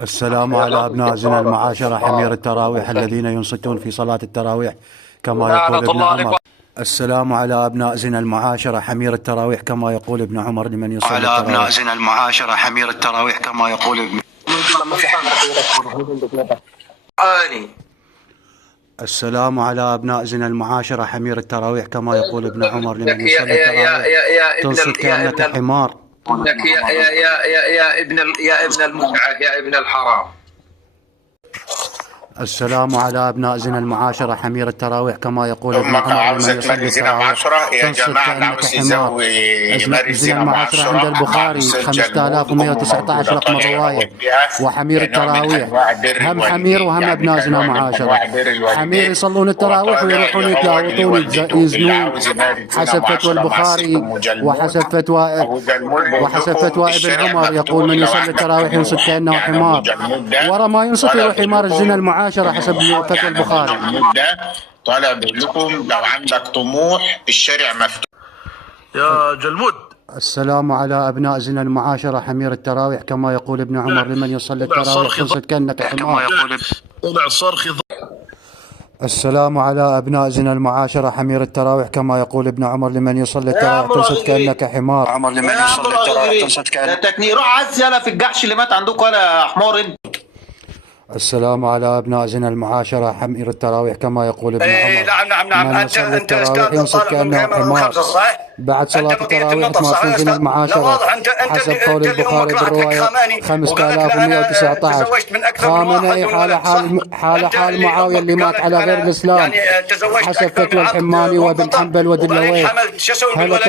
السلام على أبناء زنا المعاشرة حمير التراويح الذين ينصتون في صلاة التراويح كما يقول ابن عمر. السلام على أبناء زنا المعاشرة حمير التراويح كما يقول ابن عمر لمن يصلي التراويح. على أبناء زنا المعاشرة حمير التراويح كما يقول ابن السلام على أبناء زنا المعاشرة حمير التراويح كما يقول ابن عمر لمن يصلي التراويح. تنصت كأنك حمار. يا ابن المتعة، يا ابن الحرام. السلام على أبناء زنا المعاشرة حمير التراويح كما يقول ابن عمر لمن يصلي التراويح. يا جماعة عاوز يزوي زنا المعاشرة عند البخاري 5119 رقم الرواية. وحمير التراويح هم حمير وهم أبناء زنا معاشرة. حمير يصلون التراويح ويروحون يتلاوطون يزنون حسب فتوى البخاري وحسب فتوى ابن عمر. يقول من يصلي التراويح ينصت كأنه حمار، ورا ما ينصت يروح يمارس زنا المعاشرة حسب فتوى البخاري. طالع بقول لكم لو عندك طموح الشارع مفتوح يا جلمود. السلام على أبناء زنا المعاشرة حمير التراويح كما يقول ابن عمر لمن يصلي التراويح تنصت كأنك حمار. طلع صرخ. السلام على أبناء زنا المعاشرة حمير التراويح كما يقول ابن عمر لمن يصلي التراويح تنصت كأنك حمار. عمر لمن يصلي التراويح تنصت كأنك تكني. روح عز يلا في الجحش اللي مات عندكم ولا حمار انت. السلام على أبناء زنا المعاشرة حمير التراويح كما يقول ابن عمر. نعم. أنت ينصت كأنه حمار. بعد صلاة التراويح تمارسون زنا المعاشرة حسب قول البخاري بالرواية 5119. خامنئي حال معاوية اللي مات على غير الإسلام حسب فتوى الحماني وابن حنبل ودلويه. هلك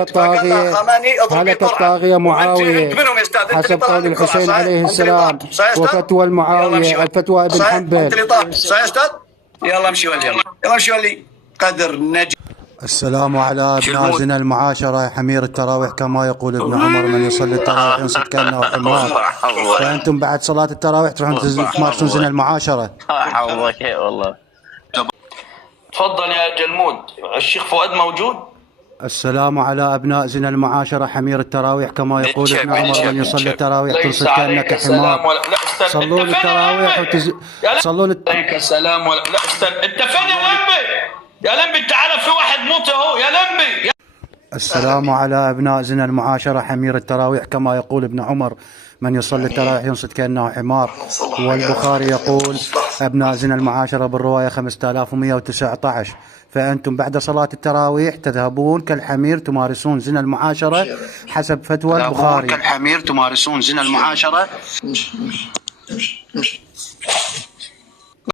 الطاغية معاوية حسب قول الحسين عليه السلام وفتوى المعاوية الفتوى ابن حنبل. يلا امشي ولي قدر نجي. السلام على أبناء زنا المعاشرة حمير التراويح كما يقول ابن عمر من يصلي التراويح ينصت كأنه حمار. فأنتم بعد صلاة التراويح تروحون تمارسون زنا المعاشرة. والله. تفضل يا جلمود. الشيخ فؤاد موجود. السلام على أبناء زنا المعاشرة حمير التراويح كما يقول ابن عمر من يصلي التراويح تنصت كأنك حمار. صلون التراويح صلون السلام ولا لا استنى. انت فين يا لمبي تعال في واحد موت اهو يا لمبي. السلام على أبناء زنا المعاشرة حمير التراويح كما يقول ابن عمر من يصلي التراويح ينصت كأنه حمار. والبخاري يقول أبناء زنا المعاشرة بالرواية 5119. فأنتم بعد صلاة التراويح تذهبون كالحمير تمارسون زنا المعاشرة حسب فتوى البخاري. كالحمير تمارسون زنا المعاشرة.